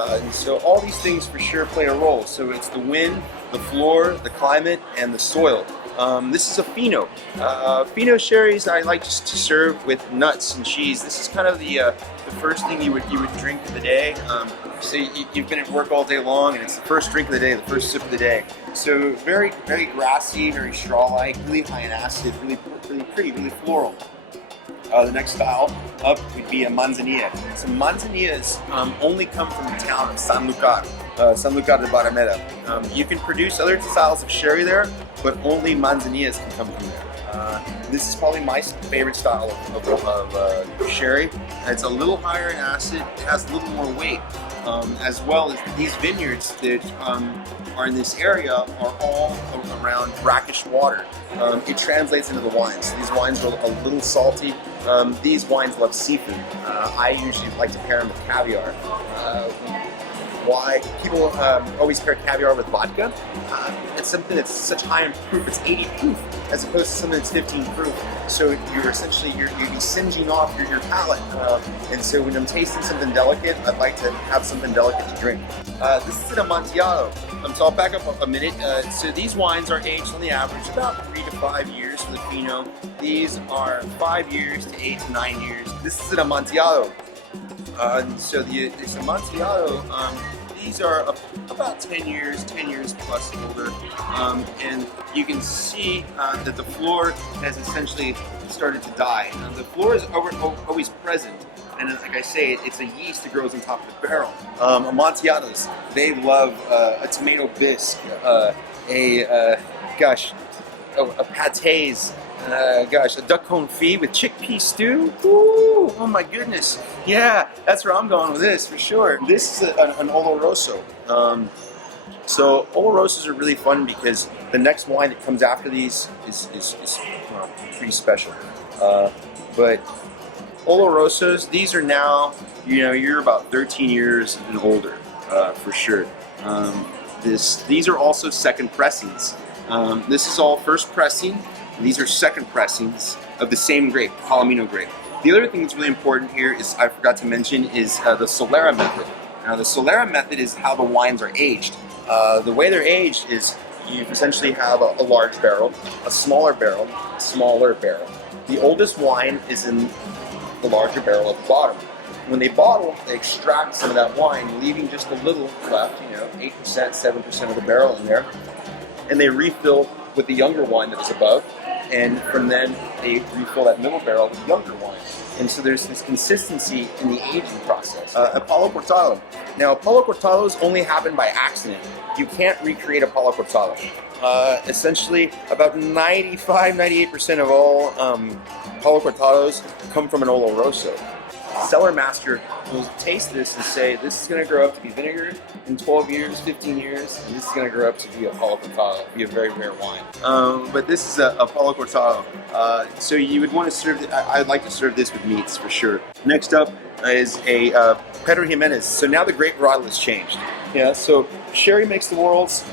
And so all these things for sure play a role. So it's the wind, the floor, the climate, and the soil. This is a Fino. Fino sherries I like just to serve with nuts and cheese. This is kind of the first thing you would drink of the day. So you've been at work all day long, and it's the first drink of the day, the first sip of the day. So very grassy, very straw-like, really high in acid, really pretty, really floral. The next style up would be a manzanilla. So manzanillas only come from the town of San Lucar de Barrameda. You can produce other styles of sherry there, but only manzanillas can come from there. This is probably my favorite style of sherry. It's a little higher in acid, it has a little more weight, as well as these vineyards that are in this area are all around brackish water. It translates into the wines. These wines are a little salty. These wines love seafood. I usually like to pair them with caviar. Why people always pair caviar with vodka? It's something that's such high in proof. It's 80 proof as opposed to something that's 15 proof. So you're essentially you'd be singeing off your palate. And so when I'm tasting something delicate, I'd like to have something delicate to drink. This is an Amontillado. So I'll back up a minute. So these wines are aged on the average about 3 to 5 years for the Pinot. These are 5 years to 8 to 9 years. This is an Amontillado. So this Amontillado, these are about 10 years plus older, and you can see that the floor has essentially started to die. The floor is always present, and like I say, it's a yeast that grows on top of the barrel. Amontillados, they love a tomato bisque, a pâtés. A duck confit with chickpea stew. Ooh, oh my goodness. Yeah, that's where I'm going with this for sure. This is an Oloroso. So Olorosos are really fun because the next wine that comes after these is pretty special. But Olorosos, these are now, you're about 13 years and older for sure. These are also second pressings. This is all first pressing. These are second pressings of the same grape, Palomino grape. The other thing that's really important here is, I forgot to mention, is the Solera method. Now the Solera method is how the wines are aged. The way they're aged is you essentially have a large barrel, a smaller barrel, a smaller barrel. The oldest wine is in the larger barrel at the bottom. When they bottle, they extract some of that wine, leaving just a little left, 8%, 7% of the barrel in there, and they refill with the younger wine that was above, and from then they refill that middle barrel with younger wine. And so there's this consistency in the aging process. Apollo Cortado. Now, Apollo Cortados only happen by accident. You can't recreate Apollo Cortado. Essentially, about 95-98% of all Apollo Cortados come from an Oloroso. Cellar master will taste this and say, this is going to grow up to be vinegar in 12 years, 15 years, and this is going to grow up to be a Apollo Cortado, be a very rare wine. But this is a Apollo Cortado. So you would want to serve it, I'd like to serve this with meats for sure. Next up is a Pedro Jimenez. So now the grape varietal has changed. Yeah, so sherry makes the world's,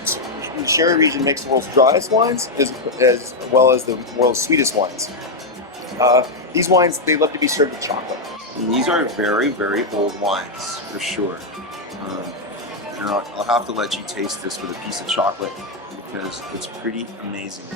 the sherry region makes the world's driest wines as well as the world's sweetest wines. These wines, they love to be served with chocolate. And these are very, very old wines, for sure. I'll have to let you taste this with a piece of chocolate because it's pretty amazing.